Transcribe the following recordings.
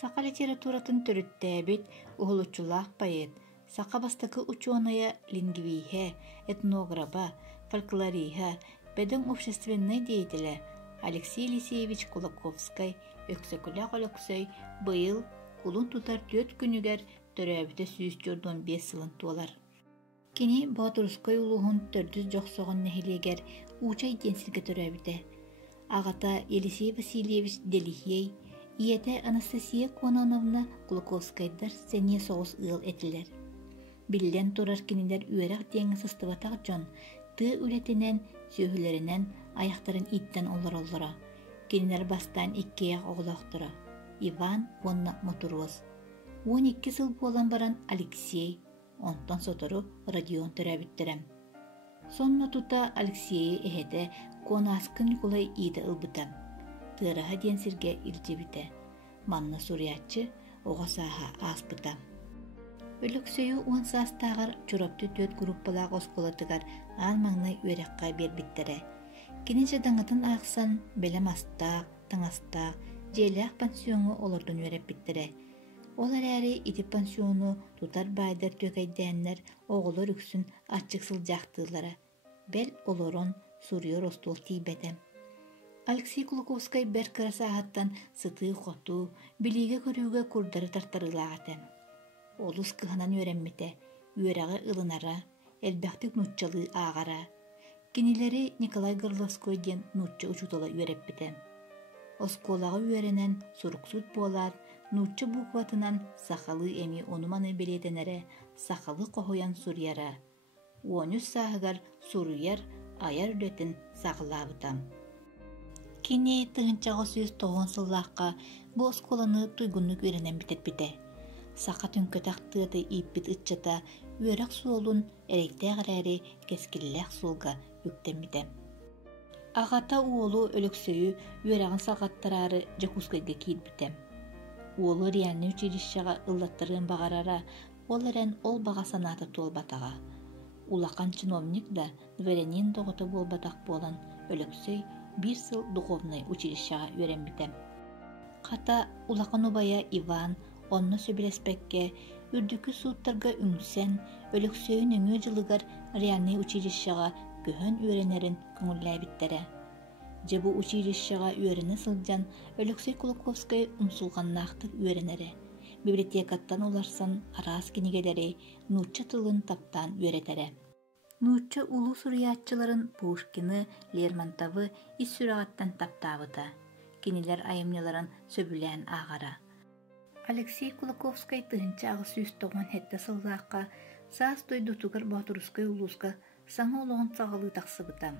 Сақа литературатын төрүттээбит уһулуччулаах байыт. Сақа бастакы ученая лингвиха, этнографа, фольклориха, беден общественный деятеля Алексей Елисеевич Кулаковский өксөкүлээх олоксой быйыл кулун тутар 4 күнүгер төрөбүтэ сүүс жордон 5 сылын туолар. Кини Батурской улуһун төрдүс жоксогон нехилегер учай денсирге төрөбүтэ. Агата Елисей Васильевич Делихей, иете Анастасия Кононовна Кулаковскайдар сене соғыс ыл этилер. Биллен турар кинилер үерак деңі сыстыбатақ жон, ты үлетінен, сөйхілерінен, аяқтарын иттен олар-олара. Кинилер бастан иккеяқ оғылақтыра. Иван Вонна Мотуроз. 12 сыл болан баран Алексей, онтан сотору Родион төрәбіттерем. Сонна тута Алексей эхете конаскын кулай иді ылбытам. Тыраха денсирге илжебите. Манна суриятчы оғасаға аспытам. Өлөксөйү 10 састағар чурапты 4 группалақ осколатыгар алмаңнай өрекқа бербиттере. Кини жадаңатын ақсан белем астақ, таңастақ, желяқ пансиону олордун өреп биттере. Олар әрі ити пансиону тутар байдар төкайдәннер оғылыр үксін атчықсыл жақтылары. Бел олорон сурьор остол тейбетем. Алексей Кулаковский бер кырасағаттан сыты қоту, біліге көрүүге курдары тартарылағатем. Олус кыханан өрәммете, өрәғы ылынара, әлбәқтік нутчалы ағара. Кенелері Николай Горловской ден нутча учутала өрәп бітем. Осколағы өренен суруксут болар, нутча букватынан сақалы эми онуманы белетенере, сақалы қохоян сурьяра. 13 сағығар суруяр аяр үлетін сағылабытам. Кини тыгынчаға 109 сыллаққа бұл осколаны туйгунлук өренен бітет біте. Сақа түнкөтақтыды иппит ытчата өрәк суолун әректе ғарәрі кескіліләк суолға үктембітем. Ағата уолу өліксөйі өрәғын сағаттарары Жакускайға кейдбітем. Уолу реальный училищаға ыллаттырын бағарара, ол әрен ол баға санаты толбатаға. Улақан чиновник да дворянин доғыты болбатақ болан өліксөй 1 сыл духовный училищаға өрәмбітем. Қата улақан обая Иван онны сөбілеспекке үрдікі суыттарға үңсен өліксөйін өңі жылығар реальный училищаға көхін өренерін күңілләбіттере. Жебу училищаға өрені сылжан Алексей Кулаковский ұмсулғаннақтық өренері. Библиотекаттан оларсан арас кенегелері нучча тылын таптан өретері. Нучча улу суриятчыларын Пушкины, Лермонтовы ис сүрағаттан таптабыта. Кенелер айымнеларын сөбілән ағара. Алексей Кулаковский тыгынча ағы 109 хетті сылдаққа саас тойду тугар Батурской улуска саңа олығын сағалы тақсыбытам.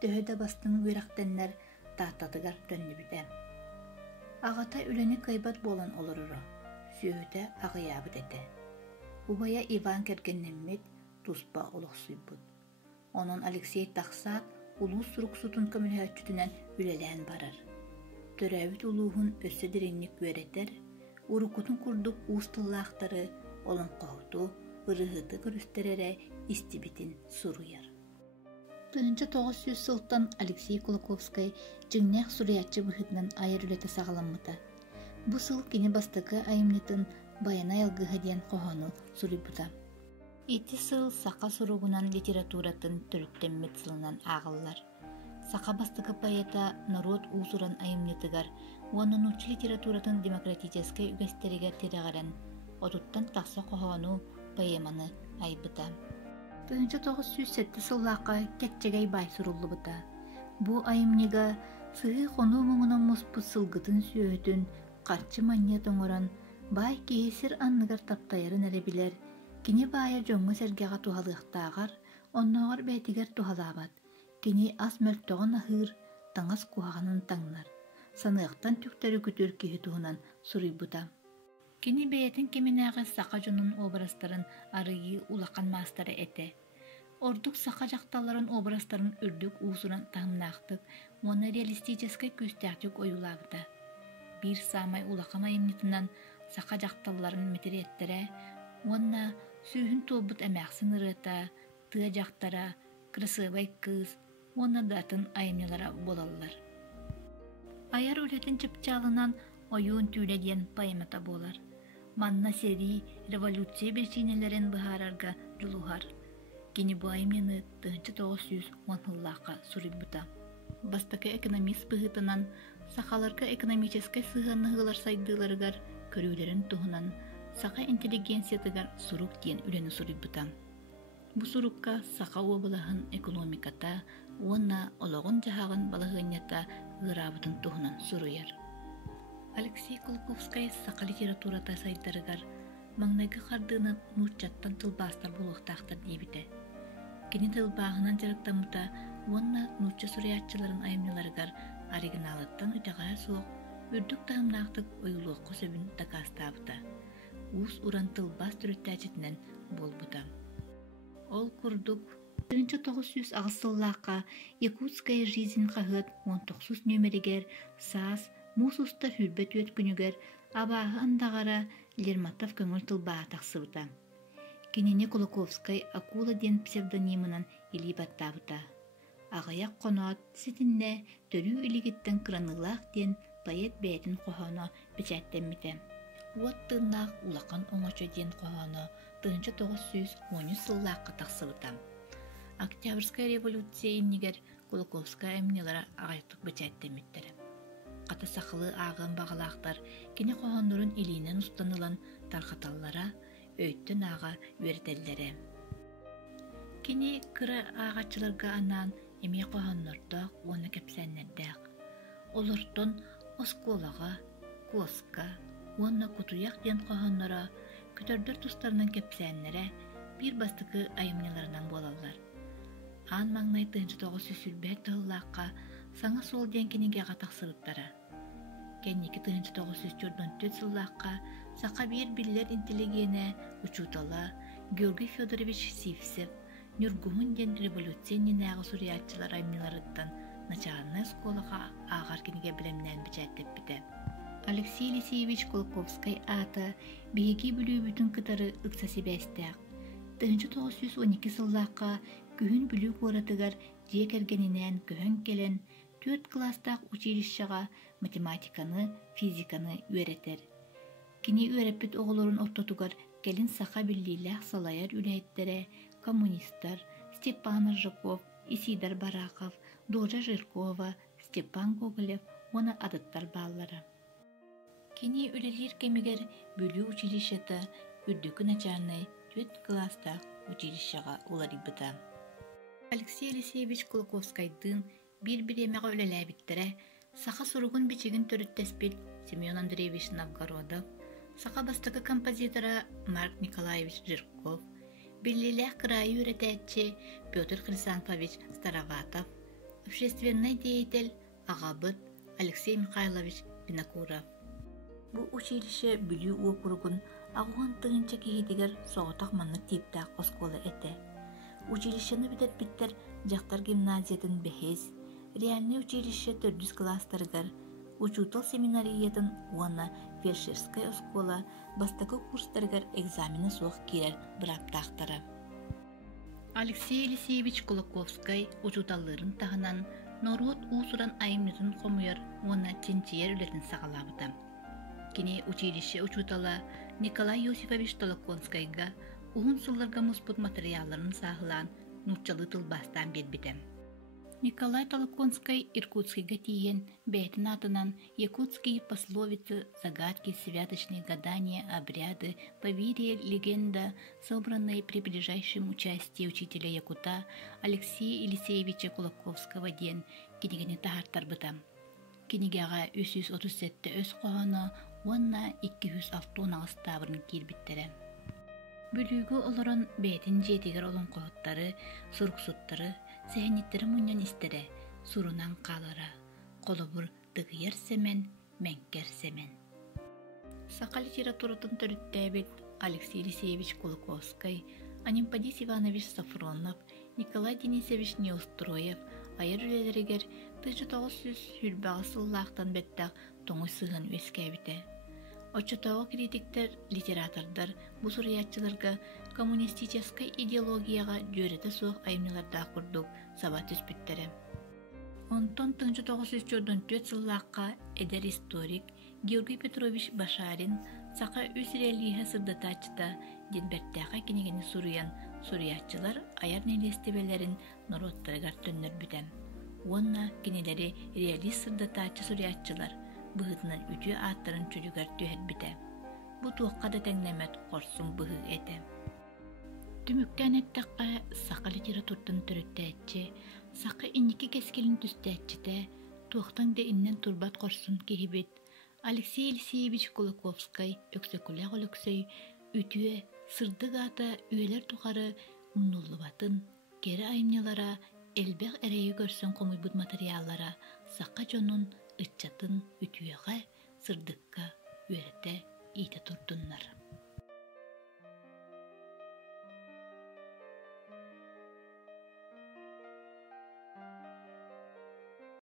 Төхөді бастың өрақтеннер тақтатыгар төнні бітем. Ағата үлені кайбат болан олырыры. Сүйөті ағыябыт әті. Убая Иван кергеннеммет туспа олықсуйбыт. Онын Алексей тақсат улус сұрук сұтын көмілхәтчүтінен үлелән барыр. Төрәвіт улуғын өссі диренник өретер, урукутун курдук устыллақтары олон қоғыту, ырыхыты көрістерере истибитин суруяр. 1900 сылтан Алексей Кулаковский жыңнақ суриятчы бұхытынан айыр үлеті сағаламыта. Бұ сыл кені бастықы айымнетін баяна ялгыға ден қоғану сурибыта. Ити сыл сақа суругунан литературатын түріктенмет сылынан ағылар. Сақа бастықы поэта народ узуран айымнетігар, оның учи литературатын демократическай үгестерігер терегарен, отуттан тақса қоғану поэманы айбыта. 1907 сыллаққа кәтчегей бай суруллы бұта. Бұ айымнега сығы қону мұңынан мұспы сылғытын сүйөтін, қарчы маньетің оран, бай кейсір анныгар таптайырын әребілер, кені бая жоңғы сәргеға тухалықтағар, оннағар бәйтігер тухалабат, кені ас мөлттоғын ахыр, таңас куағанын таңнар, санықтан түктері күтір кейі туғынан сұрый бұта. Кені бәйтін кеменәғы сақа жонын обрастарын арыйы улақан мастары әті. Ордук сақа жақталарын обрастарын үрдік уысыран таңнақтық, оны реалистическай көстәқтік ойулабыта. Bir самай улақан айымнетінен сақа жақталарын метереттері, онна сүйін тобыт әмәқсын ұрыта, тыа жақтара, красывай кыз, онна датын айымнелара болалылар. Аяр өлетін чыпчалынан oyuun tüyle diyen payamata bolar. Manna seri revolütsiya beşinelerin bahararga juluhar. Kini bu ayımyanı 1910 hıllaka suribbuta. Bastaka ekonomist bıhıtanan sakalarka ekonomическай сыһанныһыылар сайдыыларыгар көрүүлөрүн туһунан сака интеллигенциятыгар сурук диэн үлени сурuyбутам. Бу сурукка сака уобылаһын экономиката, уонна ологон жаһагын балаһыынньата ыыраабытын туһунан суруяр. Алексей Колковскай сака литературата сайдарыгар маҥнайгы хардыынан нууччаттан тылбаастар булуохтаахтар диэбите. Кини тылбааһынан жарыктаммыта уонна нуучча суруяатчыларын айымныларыгар оригиналыттан үтәҕää суох үрдүк таһымнаахтык ойулуохху сөбүн такаастаабыта. Уус уран тылбаас түрүттээчитинэн буолбута. Ол курдук 1900 агысыллаакка Якутская жизнь хаһыат 19 нөмеригер саас муусуста хүрбет үөт күнүгер абааһы андагара Лерматов көңүл тылбаа тахсыбыта. Кинини Колоковскай акула диэн псевдонимынан илиибаттаабыта. Агаяк коноот ситинне төрүү илигиттен кыраныылаах диэн поэт бээтин кохооно печаттэммите. Уот тыыннаах улакан оҥочо диэн кохооно 1913 сыллаакка тахсыбыта. Октябрьская революция иннигер Колоковская эмнелара агайыктык печаттэммиттери. Ката сахылы аагын багалаактар кини кохоннорун илиинен устанылан тархаталлара өйттөн аага үертеллери. Кини кыра аагачыларга анаан эмие кохоннордоох уонна кепсэннердээх. Олортон осколага, коска, уонна кутуяк диэн кохоннора көтөрдөр тустарынан кепсэннере бир бастыкы айымняларынан буолаллар. Аан маҥнай 1900 сүрбэт тыһыллаакка саңа суол диэн киниге агатахсыбыттара. Кенники 1904 сыллаакка сака биир биллер интеллигене учутала Георгий Федорович Сивцев Нюргумун диэн революционнинээҕи суруяатчылар айымныларыттан начальная школага аагар киниге билемнээн бичээттеппите. Алексей Елисеевич Колковскай аата биһиги бүлүүбүтүн кытары ыкса сибээстээк. 1912 сыллаакка күһүн бүлүү куоратыгар дие кэргенинээн көһөн келен 4 класстаах училищага математиканы, физиканы үөретер. Кини үөреппит оҕолорун оттотугар келин саха биллиилээх салайар үлэһиттере коммунисттар Степан Ржаков, Исидар Бараков, Дожа Жиркова, Степан Гоголев уона адыттар бааллара. Кини үлэлиир кемигер бүлүү училищета үрдүкү начальный 4 класстаах училищага уларыбыта. Алексей Елисеевич Колоковскайдын бир-бир эмеге үлэлээбиттере саха суругун бичигин төрүттеспит Семен Андреевич Новгородов, саха бастакы композитора Марк Николаевич Жирков, биллилээх кырайы үөретээччи Петр Хрисанфович Староватов, общественный деятель Агабыт Алексей Михайлович Винокуров. Бу училище бүлүү уокуругун агуан тыгынча киһитигер соҕотах маннык тииптээх оскола эте. Училищені битербиттер жактар гимназиятын бэхес, реальный училище 4 класстарыгар, учутал семинариятын уанна фельдшерская оскола бастакы курстарыгар экзамені суох кирер быраптаахтара. Алексей Елисеевич Колоковскай учуталларын тахынан Норот уусуран айымнытын хомуяр уанна ченчиер үлетін сағалабыта. Кини училище учутала Николай Йосифович Толоконскайга уһун сылларга муспут материалларын саахылаан нууччалы тылбаастаан биэрбитем. Николай Толоконскай Иркутскийга тиен бээтин атынан якутские пословицы, загадки, святочные гадания, обряды, поверья, легенда, собранные при ближайшем участии учителя якута Алексея Елисеевича Колоковского ден кинигени тахартарбытам. Кинигага 337 өс кохоно уонна 206 агыстаабырын киирбиттере. Бүлүүгү олорон бээтин жетигер олон кохуттары, суруксуттары, сэхэнниттери муньон истере, сурунан калара, колобур дыгыйар семен, менкер семен. Сака литературатын төрүттээбит Алексей Елисеевич Колоковскай, Анимпадис Иванович Сафронов, Николай Денисович Неустроев, айыр үлелеригер 1900 хүрбағы сыллаақтан беттақ тоңу сыгын өскәбите. Очотоғы критиктер, литератордар, бу суруяччыларга коммунистической идеологияға жөрете суох айымныларда курдук саба түспүттері. Онтон 1904 сыллааққа эдер историк Георгий Петрович Башарин сақа үсірелігі сырдатачыта денберттәға кенегені суруян суруячылар аяр нелестебелерін нороттарыгар төннөр бүтәм. Онна кенелері реалист сырдатачы суруячылар бұғытынан үтü аттарын чүрігер түйер бітәм. Бұ туаққа да тәңнәмәт қорсын бұғы әтәм. Түмүккән әттәққа сақа литературтын түріттәтчі, сақа инники кескелін түстәтчіті, туақтан да иннен турбат қорсын кехибет, Алексей Елисеевич Кулаковскай өксөкүләг өлөксөй, үтүе сырдык ата үелер тухары уннуллубатын, кері айнялара, элбәг әрейі көрсөн комуйбут материаллара, сақа жонун, ытчатын үтүеға, сырдыкка, үерете, ите турдуннар.